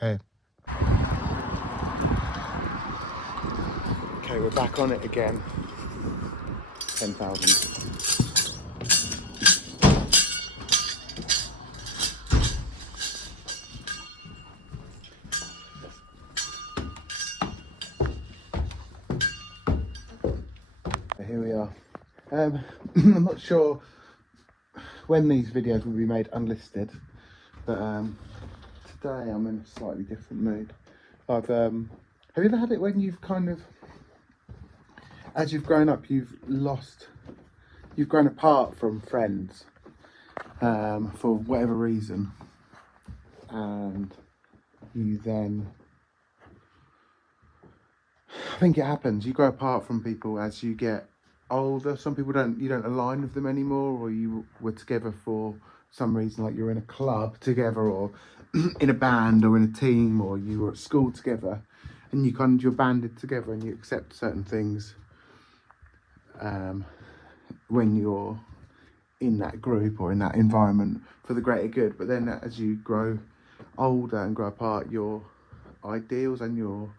Okay. Okay, we're back on it again. 10,000. Here we are. I'm not sure when these videos will be made unlisted, but today I'm in a slightly different mood. Have you ever had it when you've kind of, as you've grown up, you've grown apart from friends for whatever reason, and you then, I think it happens, you grow apart from people as you get older. Some people you don't align with them anymore, or you were together for some reason, like you're in a club together, or in a band, or in a team, or you were at school together, and you're banded together and you accept certain things when you're in that group or in that environment for the greater good. But then as you grow older and grow apart, your ideals and your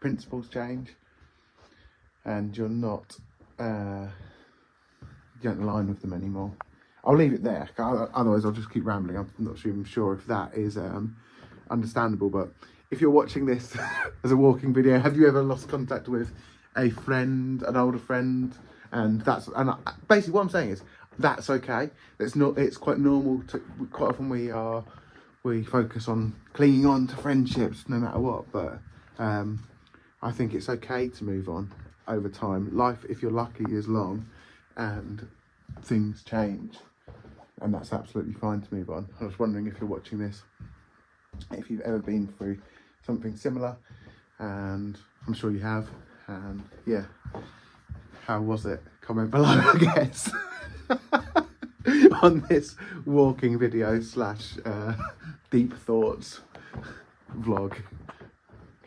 principles change, and you're not you don't align with them anymore. I'll leave it there, otherwise I'll just keep rambling. I'm not even sure if that is understandable, but if you're watching this as a walking video, have you ever lost contact with a friend, an older friend? And basically what I'm saying is that's okay. It's quite normal to, quite often we focus on clinging on to friendships no matter what, but I think it's okay to move on over time. Life, if you're lucky, is long, and things change, and that's absolutely fine to move on. I was wondering, if you're watching this, if you've ever been through something similar, and I'm sure you have, and yeah, how was it? Comment below, I guess. On this walking video slash deep thoughts vlog.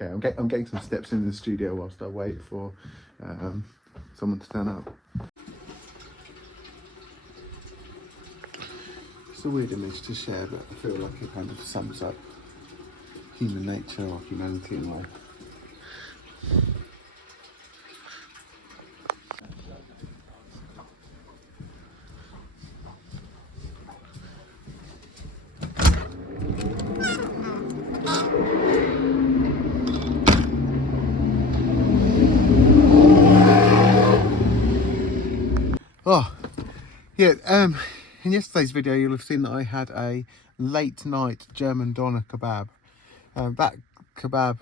Okay, I'm getting some steps in the studio whilst I wait for someone to turn up. It's a weird image to share, but I feel like it kind of sums up human nature, or humanity in life. Oh, yeah, in yesterday's video you'll have seen that I had a late night German doner kebab. That kebab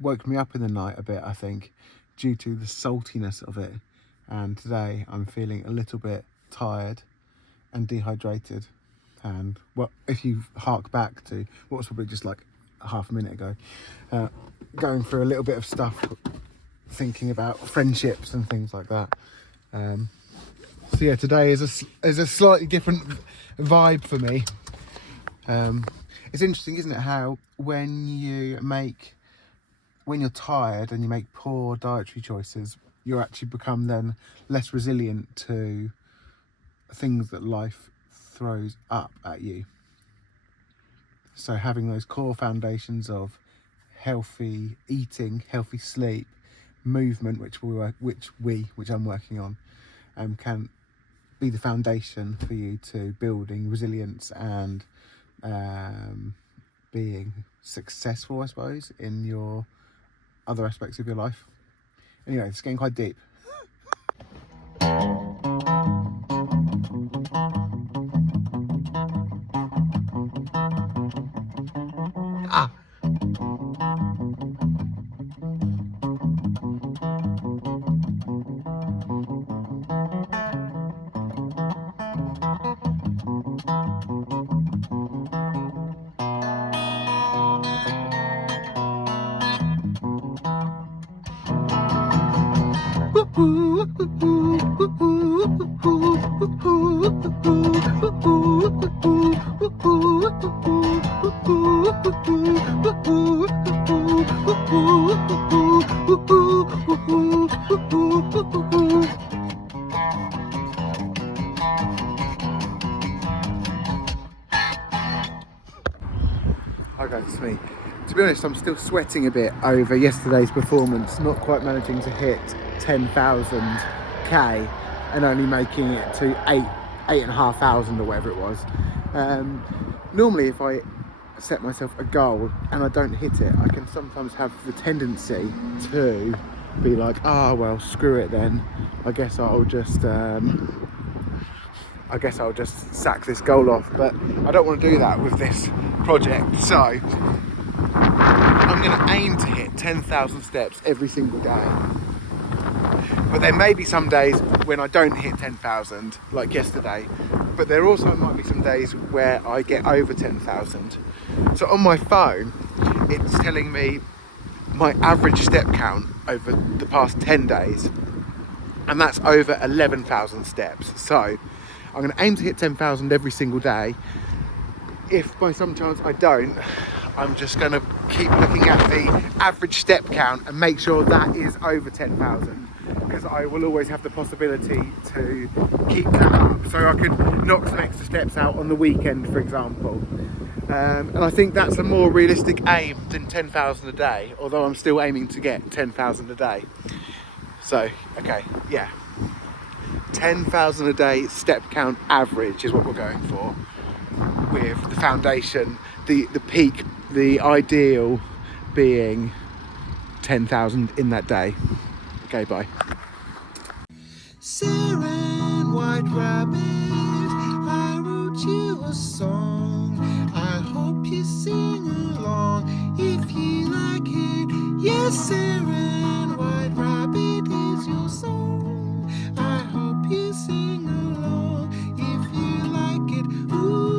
woke me up in the night a bit, I think, due to the saltiness of it. And today I'm feeling a little bit tired and dehydrated. And well, if you hark back to what was probably just like half a minute ago, going through a little bit of stuff, thinking about friendships and things like that. So yeah, today is a slightly different vibe for me. It's interesting, isn't it, how when you're tired and you make poor dietary choices, you actually become then less resilient to things that life throws up at you. So having those core foundations of healthy eating, healthy sleep, movement, which I'm working on, can be the foundation for you to building resilience and being successful, I suppose, in your other aspects of your life. Anyway, it's getting quite deep. Ah! Hi guys, it's me. To be honest, I'm still sweating a bit over yesterday's performance, not quite managing to hit 10,000k and only making it to 8,500 or whatever it was. Normally if I set myself a goal and I don't hit it, I can sometimes have the tendency to be like, ah, well, screw it then. I guess I'll just sack this goal off. But I don't want to do that with this project. So I'm going to aim to hit 10,000 steps every single day. But there may be some days when I don't hit 10,000, like yesterday. But there also might be some days where I get over 10,000. So on my phone, it's telling me my average step count over the past 10 days. And that's over 11,000 steps. So I'm going to aim to hit 10,000 every single day. If by some chance I don't, I'm just going to keep looking at the average step count and make sure that is over 10,000, because I will always have the possibility to keep that up. So I could knock some extra steps out on the weekend, for example. And I think that's a more realistic aim than 10,000 a day, although I'm still aiming to get 10,000 a day. So, okay, yeah. 10,000 a day step count average is what we're going for, with the foundation, the peak, the ideal being 10,000 in that day. Okay, bye. Sarah and White Rabbit, I wrote you a song. I hope you sing along if you like it. Yes, Sarah and White Rabbit is your song. I hope you sing along if you like it. Ooh.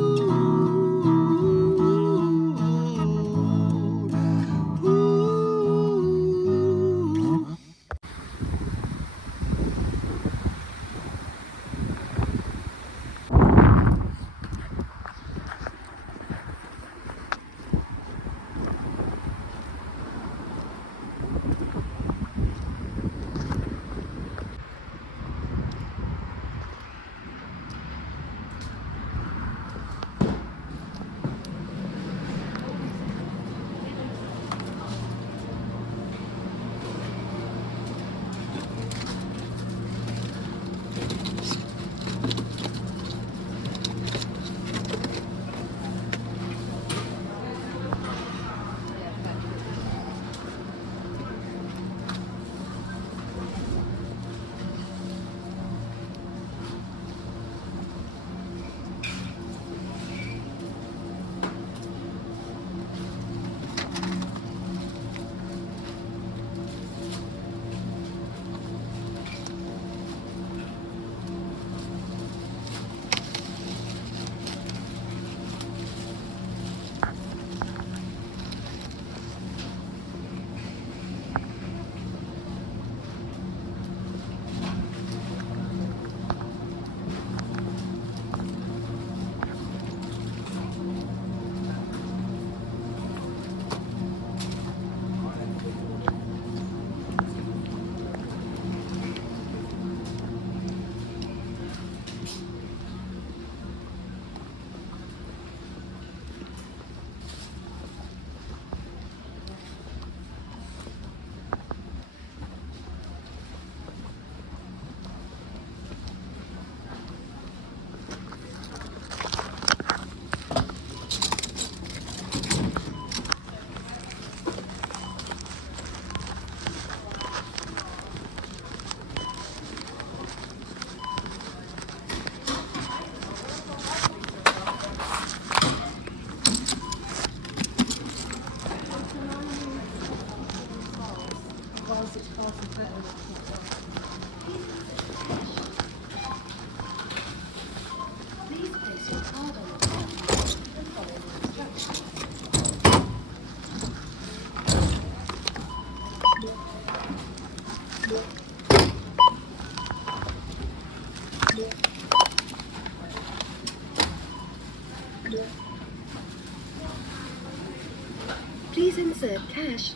Please insert cash.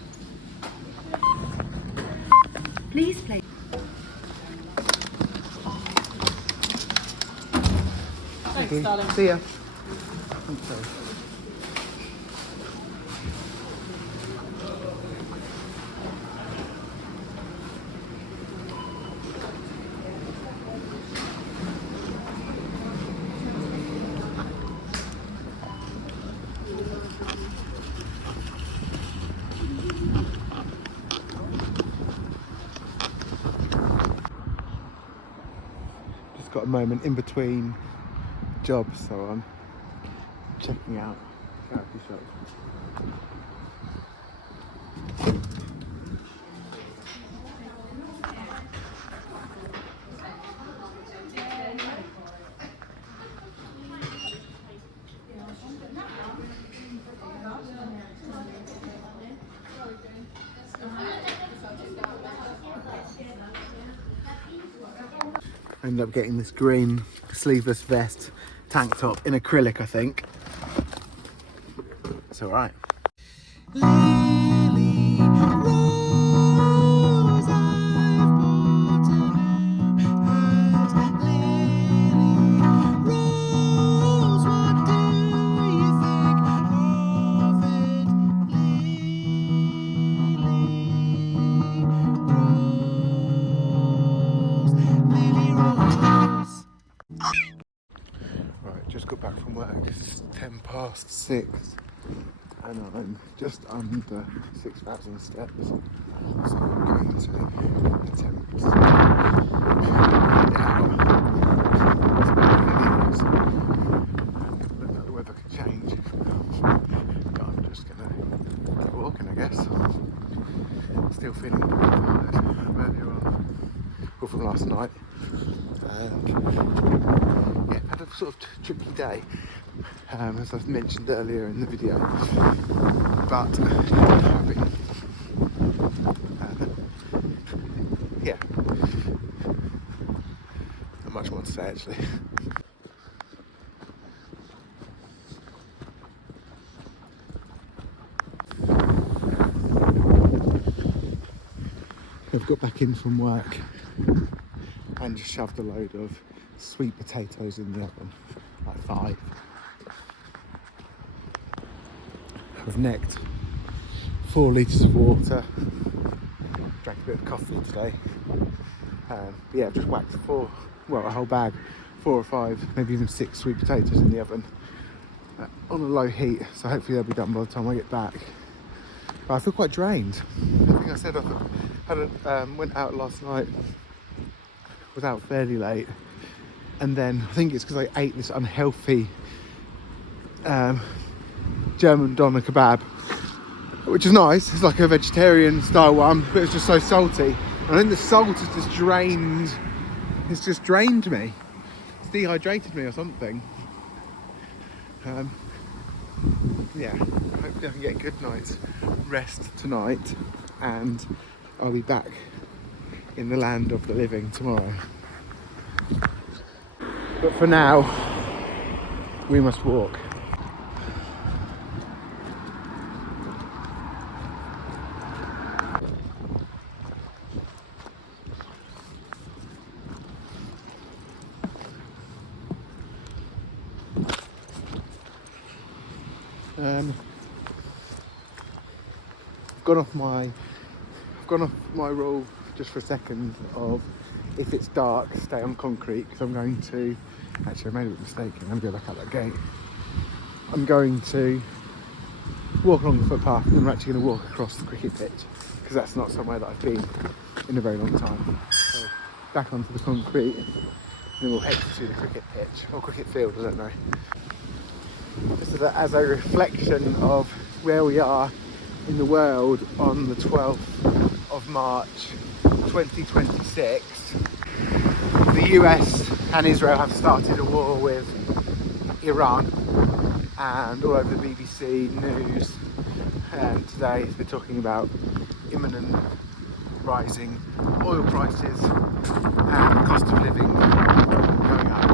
Please play. Thanks, darling. See ya. moment in between jobs, so I'm checking out charity shops. I ended up getting this green sleeveless vest tank top in acrylic, I think. It's all right. Right, just got back from work. It's 6:10, and I'm just under 6,000 steps. So I'm going to attempt to get out. Look like the weather could change. But I'm just gonna keep walking, I guess. Still feeling tired earlier on, or from last night. And yeah, had a sort of tricky day, as I've mentioned earlier in the video, but having, yeah, not much more to say actually. I've got back in from work and just shoved a load of sweet potatoes in the oven, like 5. I've necked 4 litres of water, drank a bit of coffee today. Yeah, I've just whacked a whole bag, 4 or 5, maybe even 6 sweet potatoes in the oven on a low heat, so hopefully they'll be done by the time I get back. But I feel quite drained. I think I said I went out last night, was out fairly late, and then I think it's because I ate this unhealthy German doner kebab, which is nice. It's like a vegetarian style one, but it's just so salty. And I think the salt has just drained. It's just drained me. It's dehydrated me or something. Yeah, hopefully I can get a good night's rest tonight, and I'll be back in the land of the living tomorrow. But for now, we must walk. I've gone off my rule just for a second of, if it's dark, stay on concrete, because I'm going to, actually I made a mistake, I'm going to go back out that gate. I'm going to walk along the footpath, and I'm actually going to walk across the cricket pitch, because that's not somewhere that I've been in a very long time. So back onto the concrete, and then we'll head to the cricket pitch, or cricket field, I don't know. Just as a reflection of where we are in the world on the 12th of March 2026. The US and Israel have started a war with Iran, and all over the BBC News today they're talking about imminent rising oil prices and cost of living going up.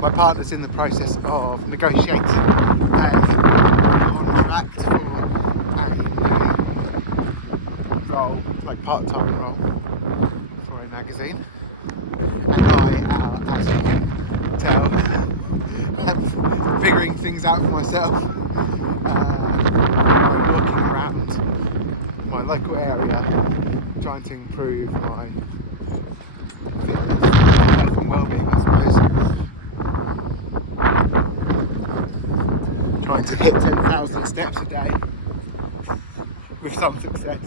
My partner's in the process of negotiating a contract for a role, like part-time role, for a magazine. And I, as you can tell, am figuring things out for myself. I'm walking around my local area, trying to improve my fitness, health and well-being, I suppose. Trying to hit 10,000 steps a day with some success.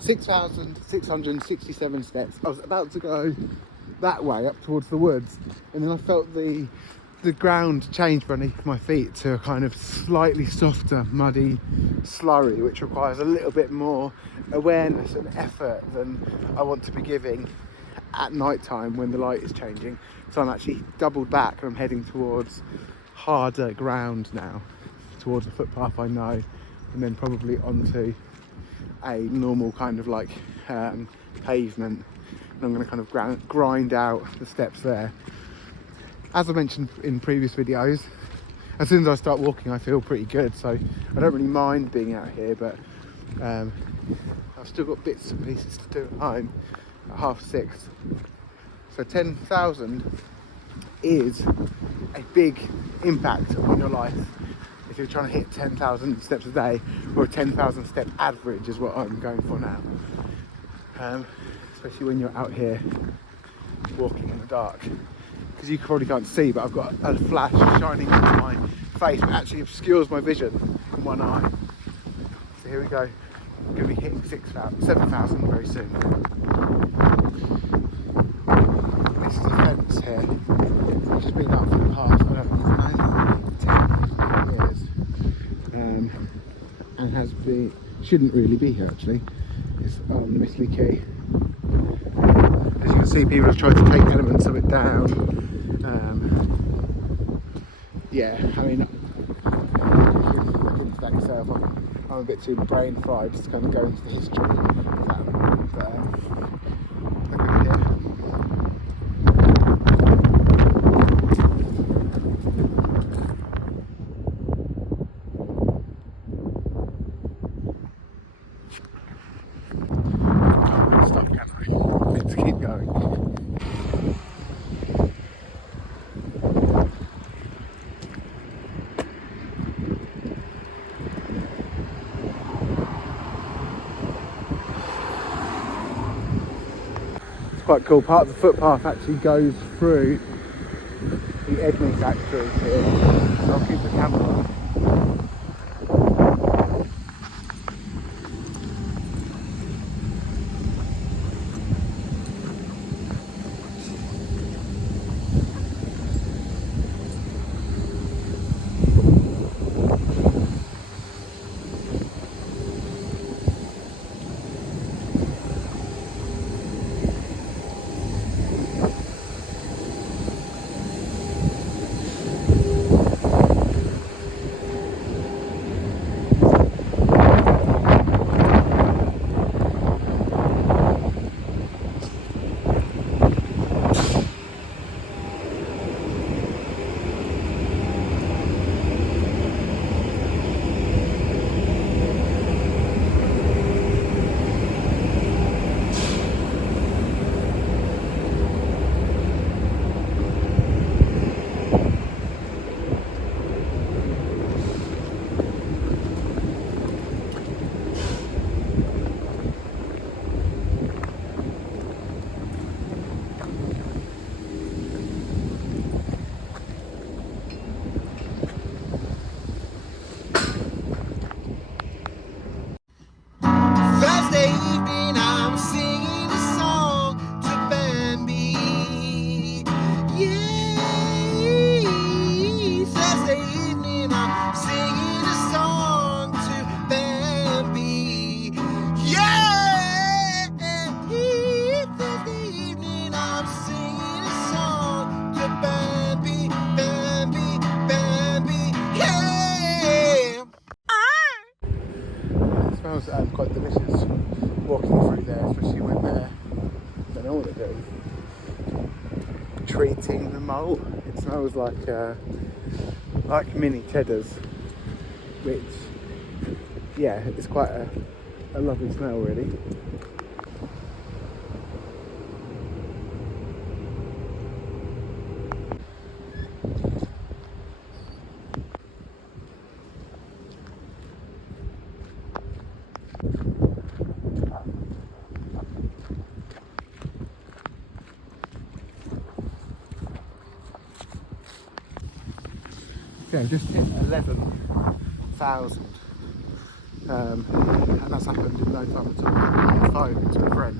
6,667 steps. I was about to go that way up towards the woods, and then I felt the ground change beneath my feet to a kind of slightly softer, muddy slurry, which requires a little bit more awareness and effort than I want to be giving at night time when the light is changing. So I'm actually doubled back and I'm heading towards harder ground now, towards a footpath I know, and then probably onto a normal kind of like pavement, and I'm going to kind of grind out the steps there. As I mentioned in previous videos, as soon as I start walking I feel pretty good, so I don't really mind being out here, but I've still got bits and pieces to do at home at 6:30. So 10,000 is a big impact on your life if you're trying to hit 10,000 steps a day, or a 10,000 step average is what I'm going for now. Especially when you're out here walking in the dark, because you probably can't see, but I've got a flash shining into my face, but actually obscures my vision in one eye. So here we go. I'm going to be hitting 7,000 very soon. This is a fence here, which has been up for the past, I don't even know, 10 years. And has been, shouldn't really be here actually. It's on Missley Quay. As you can see, people have tried to take elements of it down. Yeah, I mean, you can look into that yourself. I'm a bit too brain fried just to kind of go into the history of that. But look at it here. Can't stop, can I? Let's keep going. Quite cool. Part of the footpath actually goes through the Edney factory here, so I'll keep the camera on. treating the mole. It smells like mini cheddars, which, yeah, it's quite a lovely smell really. Yeah, just hit 11,000, and that's happened in no time at all. I'm on the phone to a friend.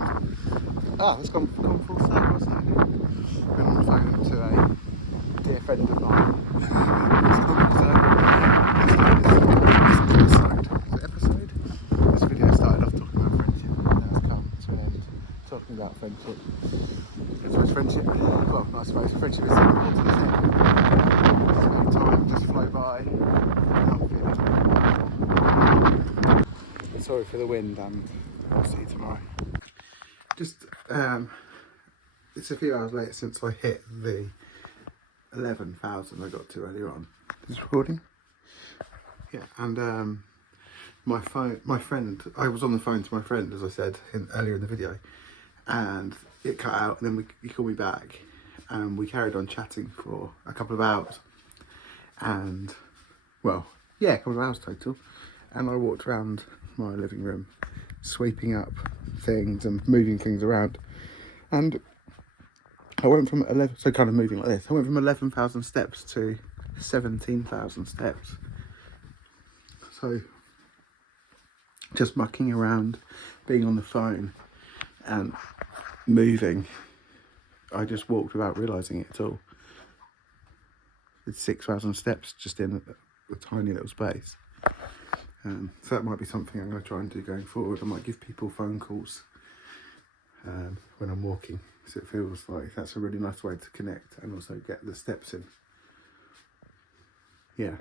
It's gone full circle, hasn't it? I'm on the phone to a dear friend of mine. It's gone full circle. This episode? This video started off talking about friendship, now it's come to an end talking about friendship. I suppose friendship, well, I suppose friendship is important, isn't it? Time just flew by. I'm feeling sorry for the wind, and I'll see you tomorrow. Just it's a few hours later since I hit the 11,000 I got to earlier on. Is this recording? Yeah, and my friend, I was on the phone to my friend, as I said earlier in the video, and it cut out, and then he called me back, and we carried on chatting for a couple of hours. And, well, yeah, a couple of hours total. And I walked around my living room, sweeping up things and moving things around. And I went from 11, so kind of moving like this, I went from 11,000 steps to 17,000 steps. So, just mucking around, being on the phone and moving, I just walked without realising it at all. It's 6,000 steps just in a tiny little space. So that might be something I'm going to try and do going forward. I might give people phone calls when I'm walking, so it feels like that's a really nice way to connect and also get the steps in. Yeah.